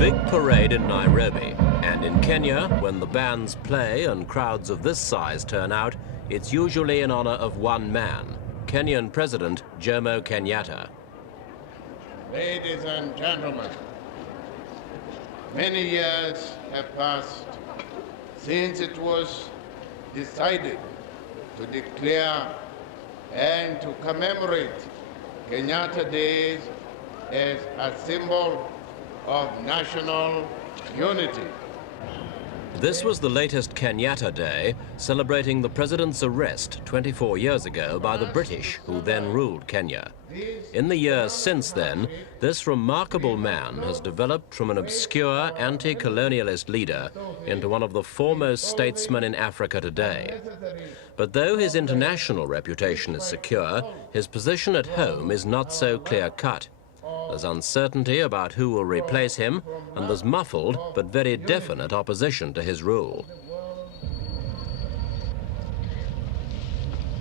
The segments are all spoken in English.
big parade in Nairobi, and in Kenya, when the bands play and crowds of this size turn out, it's usually in honor of one man, Kenyan President Jomo Kenyatta. Ladies and gentlemen, many years have passed since it was decided to declare and to commemorate Kenyatta Days as a symbol of national unity. This was the latest Kenyatta Day, celebrating the president's arrest 24 years ago by the British, who then ruled Kenya. In the years since then, this remarkable man has developed from an obscure anti-colonialist leader into one of the foremost statesmen in Africa today. But though his international reputation is secure, his position at home is not so clear-cut. There's uncertainty about who will replace him, and there's muffled but very definite opposition to his rule.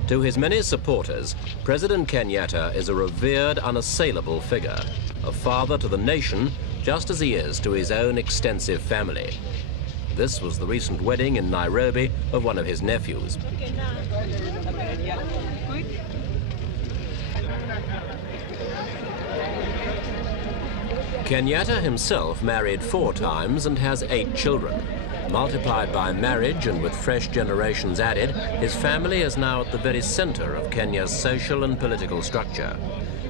To his many supporters, President Kenyatta is a revered, unassailable figure, a father to the nation just as he is to his own extensive family. This was the recent wedding in Nairobi of one of his nephews. Kenyatta himself married 4 times and has 8 children. Multiplied by marriage and with fresh generations added, his family is now at the very center of Kenya's social and political structure.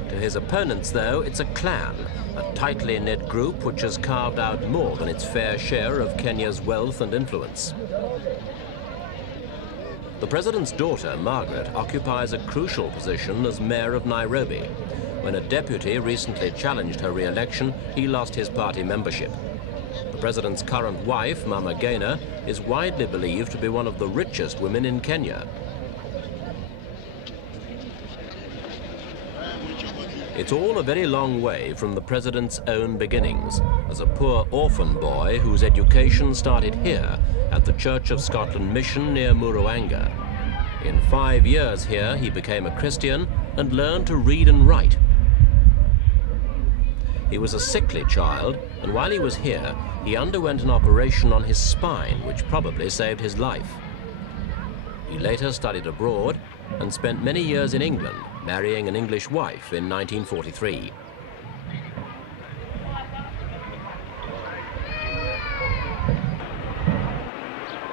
To his opponents, though, it's a clan, a tightly knit group which has carved out more than its fair share of Kenya's wealth and influence. The president's daughter, Margaret, occupies a crucial position as mayor of Nairobi. When a deputy recently challenged her re-election, he lost his party membership. The president's current wife, Mama Gaina, is widely believed to be one of the richest women in Kenya. It's all a very long way from the president's own beginnings, as a poor orphan boy whose education started here at the Church of Scotland Mission near Muruanga. In 5 years here, he became a Christian and learned to read and write. He was a sickly child, and while he was here, he underwent an operation on his spine, which probably saved his life. He later studied abroad and spent many years in England, marrying an English wife in 1943.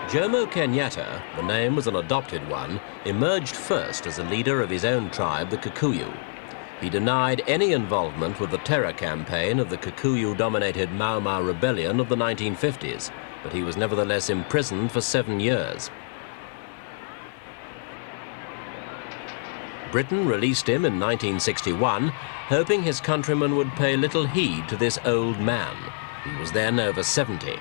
Jomo Kenyatta, the name was an adopted one, emerged first as a leader of his own tribe, the Kikuyu. He denied any involvement with the terror campaign of the Kikuyu-dominated Mau Mau rebellion of the 1950s, but he was nevertheless imprisoned for 7 years. Britain released him in 1961, hoping his countrymen would pay little heed to this old man. He was then over 70.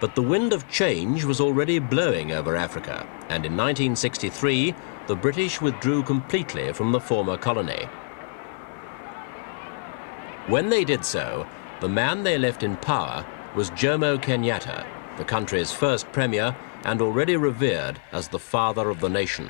But the wind of change was already blowing over Africa, and in 1963, the British withdrew completely from the former colony. When they did so, the man they left in power was Jomo Kenyatta, the country's first premier and already revered as the father of the nation.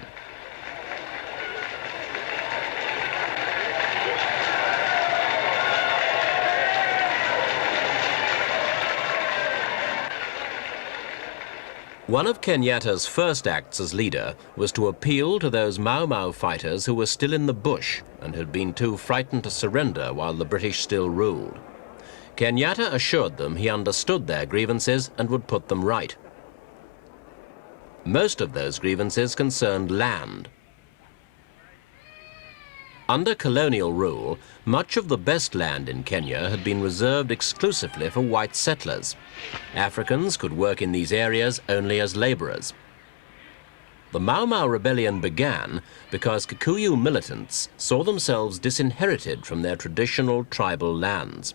One of Kenyatta's first acts as leader was to appeal to those Mau Mau fighters who were still in the bush and had been too frightened to surrender while the British still ruled. Kenyatta assured them he understood their grievances and would put them right. Most of those grievances concerned land. Under colonial rule, much of the best land in Kenya had been reserved exclusively for white settlers. Africans could work in these areas only as laborers. The Mau Mau rebellion began because Kikuyu militants saw themselves disinherited from their traditional tribal lands,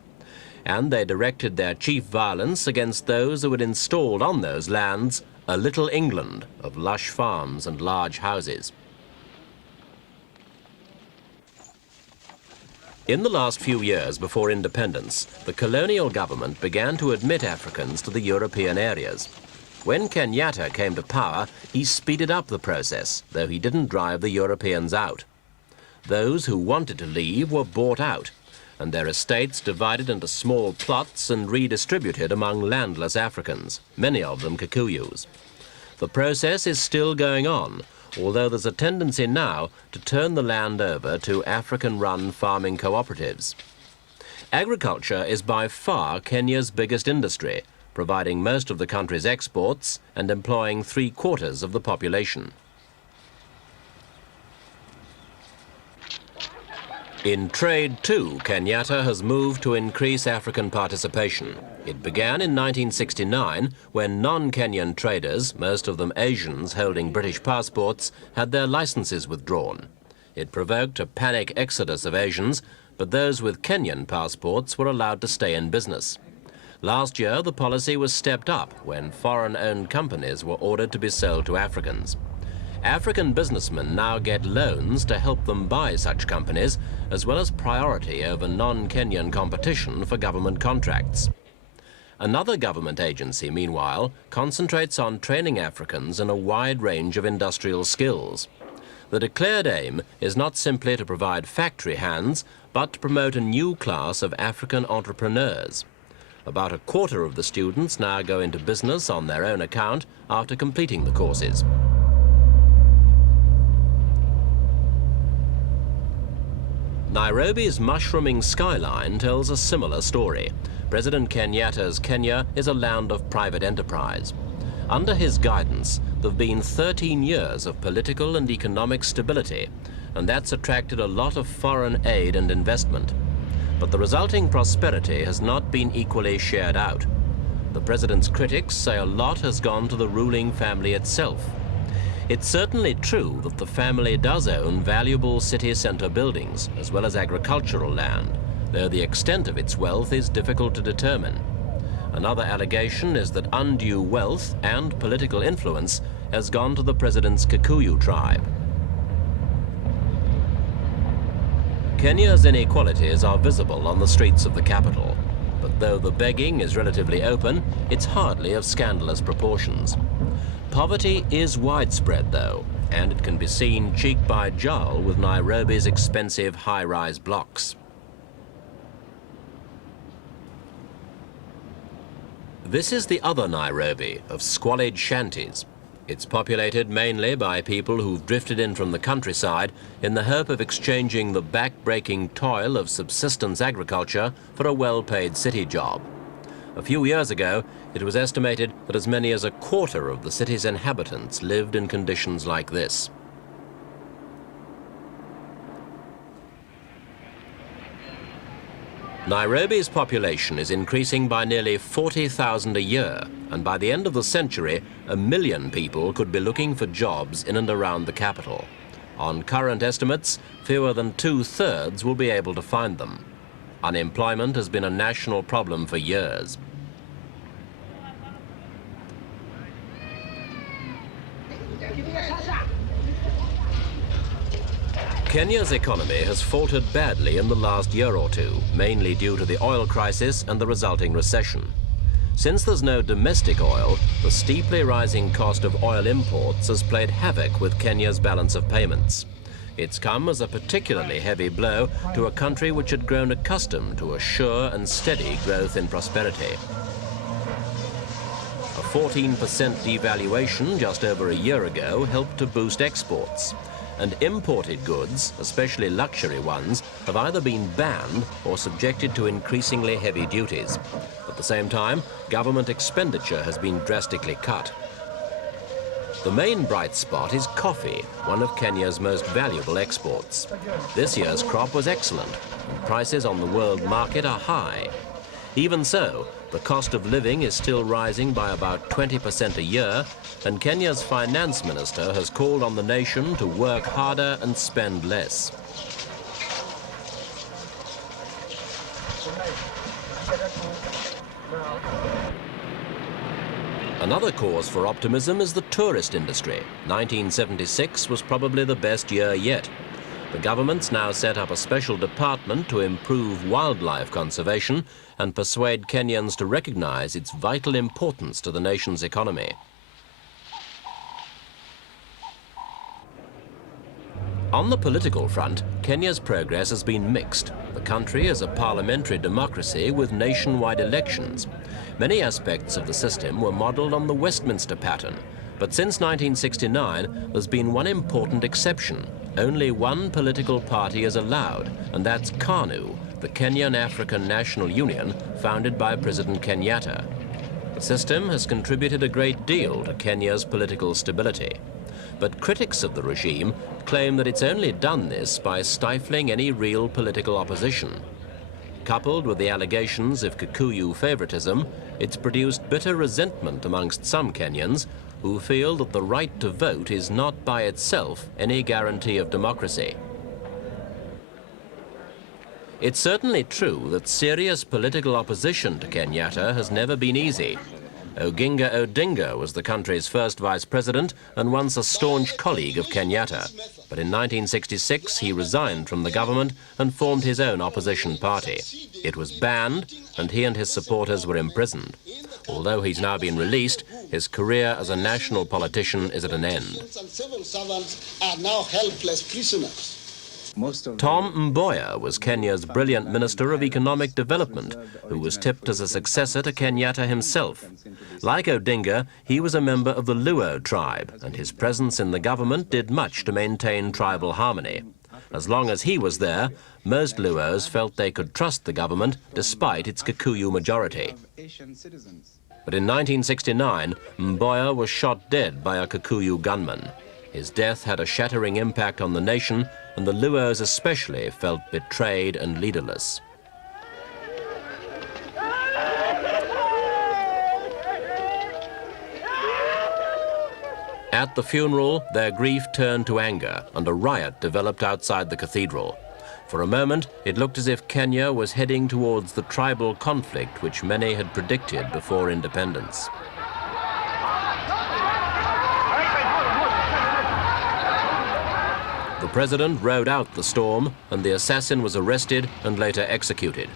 and they directed their chief violence against those who had installed on those lands a little England of lush farms and large houses. In the last few years before independence, the colonial government began to admit Africans to the European areas. When Kenyatta came to power, he speeded up the process, though he didn't drive the Europeans out. Those who wanted to leave were bought out. and their estates divided into small plots and redistributed among landless Africans, many of them Kikuyus. The process is still going on, although there's a tendency now to turn the land over to African-run farming cooperatives. Agriculture is by far Kenya's biggest industry, providing most of the country's exports and employing 3/4 of the population. In trade, too, Kenyatta has moved to increase African participation. It began in 1969 when non-Kenyan traders, most of them Asians holding British passports, had their licenses withdrawn. It provoked a panic exodus of Asians, but those with Kenyan passports were allowed to stay in business. Last year, the policy was stepped up when foreign-owned companies were ordered to be sold to Africans. African businessmen now get loans to help them buy such companies, as well as priority over non-Kenyan competition for government contracts. Another government agency, meanwhile, concentrates on training Africans in a wide range of industrial skills. The declared aim is not simply to provide factory hands, but to promote a new class of African entrepreneurs. About 1/4 of the students now go into business on their own account after completing the courses. Nairobi's mushrooming skyline tells a similar story. President Kenyatta's Kenya is a land of private enterprise. Under his guidance, there have been 13 years of political and economic stability, and that's attracted a lot of foreign aid and investment. But the resulting prosperity has not been equally shared out. The president's critics say a lot has gone to the ruling family itself. It's certainly true that the family does own valuable city centre buildings, as well as agricultural land, though the extent of its wealth is difficult to determine. Another allegation is that undue wealth and political influence has gone to the president's Kikuyu tribe. Kenya's inequalities are visible on the streets of the capital, but though the begging is relatively open, it's hardly of scandalous proportions. Poverty is widespread, though, and it can be seen cheek by jowl with Nairobi's expensive high-rise blocks. This is the other Nairobi of squalid shanties. It's populated mainly by people who've drifted in from the countryside in the hope of exchanging the back-breaking toil of subsistence agriculture for a well-paid city job. A few years ago, it was estimated that as many as 1/4 of the city's inhabitants lived in conditions like this. Nairobi's population is increasing by nearly 40,000 a year, and by the end of the century, 1 million people could be looking for jobs in and around the capital. On current estimates, fewer than 2/3 will be able to find them. Unemployment has been a national problem for years. Kenya's economy has faltered badly in the last year or two, mainly due to the oil crisis and the resulting recession. Since there's no domestic oil, the steeply rising cost of oil imports has played havoc with Kenya's balance of payments. It's come as a particularly heavy blow to a country which had grown accustomed to a sure and steady growth in prosperity. A 14% devaluation just over a year ago helped to boost exports. And imported goods, especially luxury ones, have either been banned or subjected to increasingly heavy duties. At the same time, government expenditure has been drastically cut. The main bright spot is coffee, one of Kenya's most valuable exports. This year's crop was excellent, and prices on the world market are high. Even so, the cost of living is still rising by about 20% a year, and Kenya's finance minister has called on the nation to work harder and spend less. Another cause for optimism is the tourist industry. 1976 was probably the best year yet. The government's now set up a special department to improve wildlife conservation and persuade Kenyans to recognize its vital importance to the nation's economy. On the political front, Kenya's progress has been mixed. The country is a parliamentary democracy with nationwide elections. Many aspects of the system were modelled on the Westminster pattern, but since 1969 there's been one important exception. Only one political party is allowed, and that's KANU, the Kenyan African National Union, founded by President Kenyatta. The system has contributed a great deal to Kenya's political stability. But critics of the regime claim that it's only done this by stifling any real political opposition. Coupled with the allegations of Kikuyu favoritism, it's produced bitter resentment amongst some Kenyans who feel that the right to vote is not by itself any guarantee of democracy. It's certainly true that serious political opposition to Kenyatta has never been easy. Oginga Odinga was the country's first vice president and once a staunch colleague of Kenyatta. But in 1966 he resigned from the government and formed his own opposition party. It was banned and he and his supporters were imprisoned. Although he's now been released, his career as a national politician is at an end. Civil servants are now helpless prisoners. Tom Mboya was Kenya's brilliant Minister of Economic Development, who was tipped as a successor to Kenyatta himself. Like Odinga, he was a member of the Luo tribe, and his presence in the government did much to maintain tribal harmony. As long as he was there, most Luos felt they could trust the government despite its Kikuyu majority. But in 1969, Mboya was shot dead by a Kikuyu gunman. His death had a shattering impact on the nation, and the Luos especially felt betrayed and leaderless. At the funeral, their grief turned to anger, and a riot developed outside the cathedral. For a moment, it looked as if Kenya was heading towards the tribal conflict which many had predicted before independence. The president rode out the storm, and the assassin was arrested and later executed.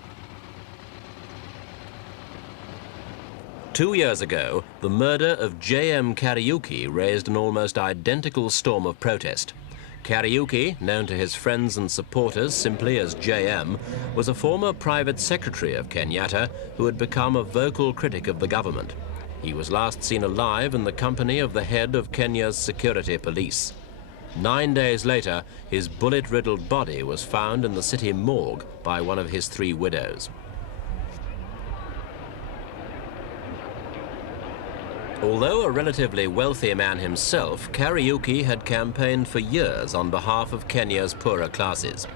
2 years ago, the murder of J.M. Kariuki raised an almost identical storm of protest. Kariuki, known to his friends and supporters simply as J.M., was a former private secretary of Kenyatta who had become a vocal critic of the government. He was last seen alive in the company of the head of Kenya's security police. 9 days later, his bullet-riddled body was found in the city morgue by one of his 3 widows. Although a relatively wealthy man himself, Kariuki had campaigned for years on behalf of Kenya's poorer classes.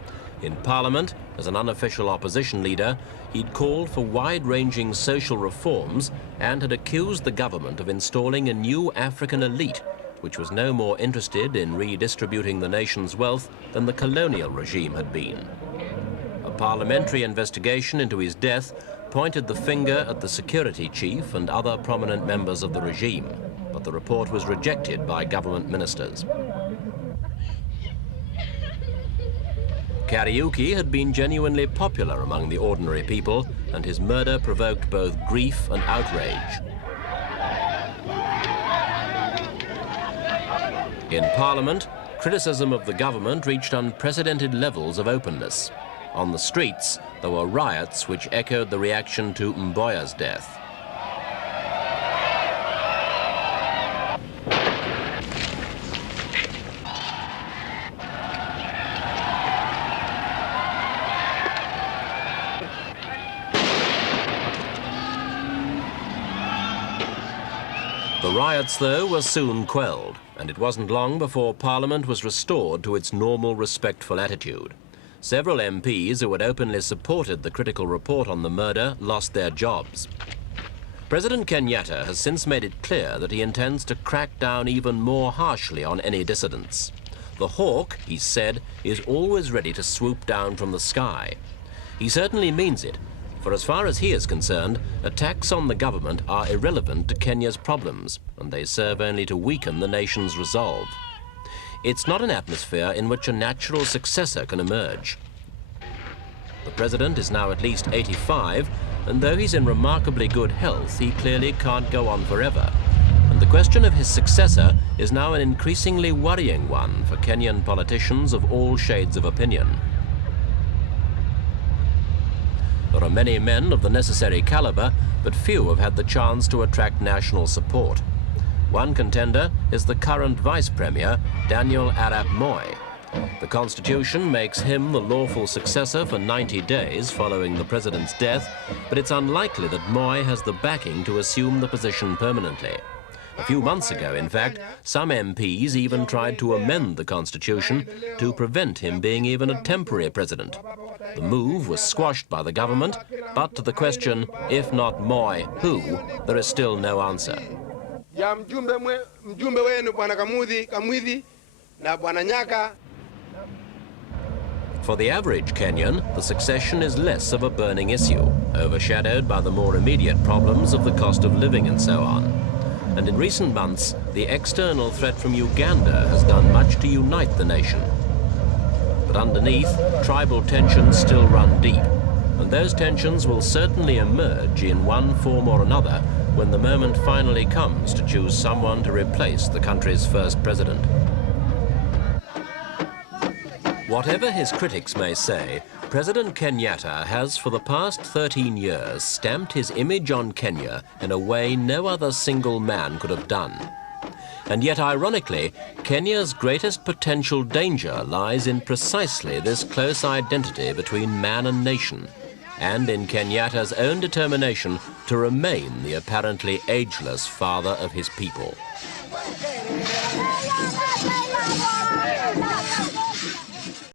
In Parliament, as an unofficial opposition leader, he'd called for wide-ranging social reforms and had accused the government of installing a new African elite which was no more interested in redistributing the nation's wealth than the colonial regime had been. A parliamentary investigation into his death pointed the finger at the security chief and other prominent members of the regime, but the report was rejected by government ministers. Kariuki had been genuinely popular among the ordinary people, and his murder provoked both grief and outrage. In Parliament, criticism of the government reached unprecedented levels of openness. On the streets, there were riots which echoed the reaction to Mboya's death. The riots, though, were soon quelled, and it wasn't long before Parliament was restored to its normal, respectful attitude. Several MPs who had openly supported the critical report on the murder lost their jobs. President Kenyatta has since made it clear that he intends to crack down even more harshly on any dissidents. The hawk, he said, is always ready to swoop down from the sky. He certainly means it, for as far as he is concerned, attacks on the government are irrelevant to Kenya's problems, and they serve only to weaken the nation's resolve. It's not an atmosphere in which a natural successor can emerge. The president is now at least 85, and though he's in remarkably good health, he clearly can't go on forever. And the question of his successor is now an increasingly worrying one for Kenyan politicians of all shades of opinion. There are many men of the necessary caliber, but few have had the chance to attract national support. One contender is the current Vice Premier, Daniel Arap Moi. The Constitution makes him the lawful successor for 90 days following the President's death, but it's unlikely that Moi has the backing to assume the position permanently. A few months ago, in fact, some MPs even tried to amend the Constitution to prevent him being even a temporary president. The move was squashed by the government, but to the question, if not Moi, who, there is still no answer. For the average Kenyan, the succession is less of a burning issue, overshadowed by the more immediate problems of the cost of living and so on. And in recent months, the external threat from Uganda has done much to unite the nation. But underneath, tribal tensions still run deep, and those tensions will certainly emerge in one form or another when the moment finally comes to choose someone to replace the country's first president. Whatever his critics may say, President Kenyatta has for the past 13 years stamped his image on Kenya in a way no other single man could have done. And yet, ironically, Kenya's greatest potential danger lies in precisely this close identity between man and nation, and in Kenyatta's own determination to remain the apparently ageless father of his people.